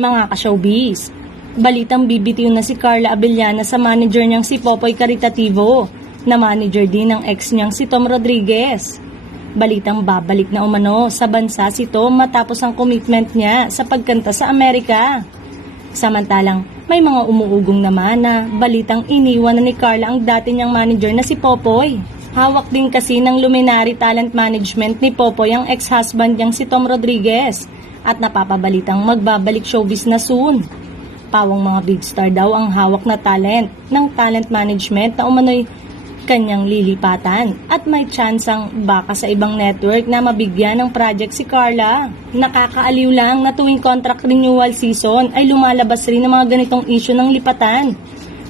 Mga ka-showbiz, balitang bibitiw na si Carla Abellana sa manager niyang si Popoy Caritativo, na manager din ng ex niyang si Tom Rodriguez. Balitang babalik na umano sa bansa si Tom matapos ang commitment niya sa pagkanta sa Amerika. Samantalang may mga umuugong naman na balitang iniwan na ni Carla ang dati niyang manager na si Popoy. Hawak din kasi ng Luminary Talent Management ni Popoy ang ex-husband niyang si Tom Rodriguez at napapabalitang magbabalik showbiz na soon. Pawang mga big star daw ang hawak na talent ng talent management na umano'y kanyang lilipatan at may tsansang baka sa ibang network na mabigyan ng project si Carla. Nakakaaliw lang na tuwing contract renewal season ay lumalabas rin ng mga ganitong issue ng lipatan.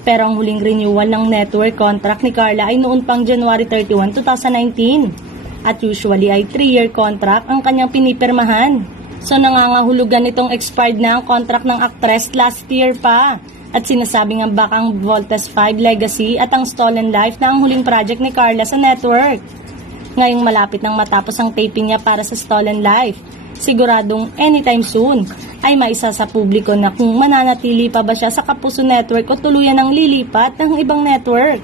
Pero ang huling renewal ng network contract ni Carla ay noon pang January 31, 2019. At usually ay 3-year contract ang kanyang pinipirmahan. So nangangahulugan itong expired na ang contract ng actress last year pa. At sinasabi nga baka ang Voltes 5 Legacy at ang Stolen Life na ang huling project ni Carla sa network. Ngayong malapit nang matapos ang taping niya para sa Stolen Life, siguradong anytime soon ay maisa sa publiko na kung mananatili pa ba siya sa Kapuso Network o tuluyan ng lilipat ng ibang network.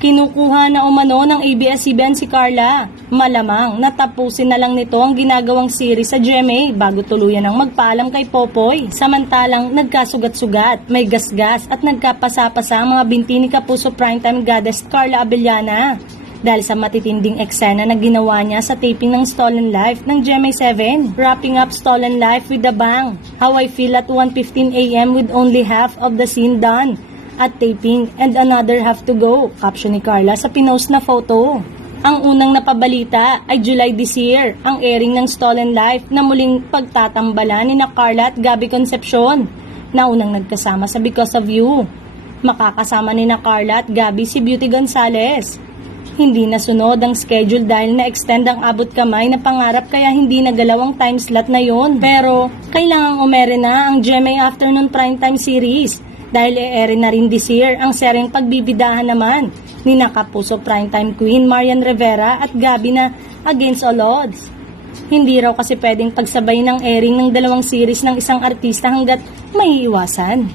Kinukuha na umano ng ABS-CBN si Carla. Malamang natapusin na lang nito ang ginagawang series sa GMA bago tuluyan ng magpaalam kay Popoy. Samantalang nagkasugat-sugat, may gasgas at nagkapasa-pasa ang mga binti ni Kapuso Primetime Goddess Carla Abellana dahil sa matitinding eksena na ginawa niya sa taping ng Stolen Life ng GMA7. Wrapping up Stolen Life with a bang. How I feel at 1:15 AM with only half of the scene done at taping and another half to go, caption ni Carla sa pinost na photo. Ang unang napabalita ay July this year, ang airing ng Stolen Life na muling pagtatambalan ni na Carla at Gabby Concepcion na unang nagkasama sa Because of You. Makakasama ni na Carla at Gabby si Beauty Gonzalez. Hindi nasunod ang schedule dahil na-extend ang abot kamay na pangarap kaya hindi nagalaw ang time slot na yon. Pero kailangang umere na ang GMA Afternoon Primetime Series dahil i-ere na rin this year ang seryeng pagbibidahan naman ni Kapuso Primetime Queen Marian Rivera at Gabby na Against All Odds. Hindi raw kasi pwedeng pagsabay ng airing ng dalawang series ng isang artista hanggat may iwasan.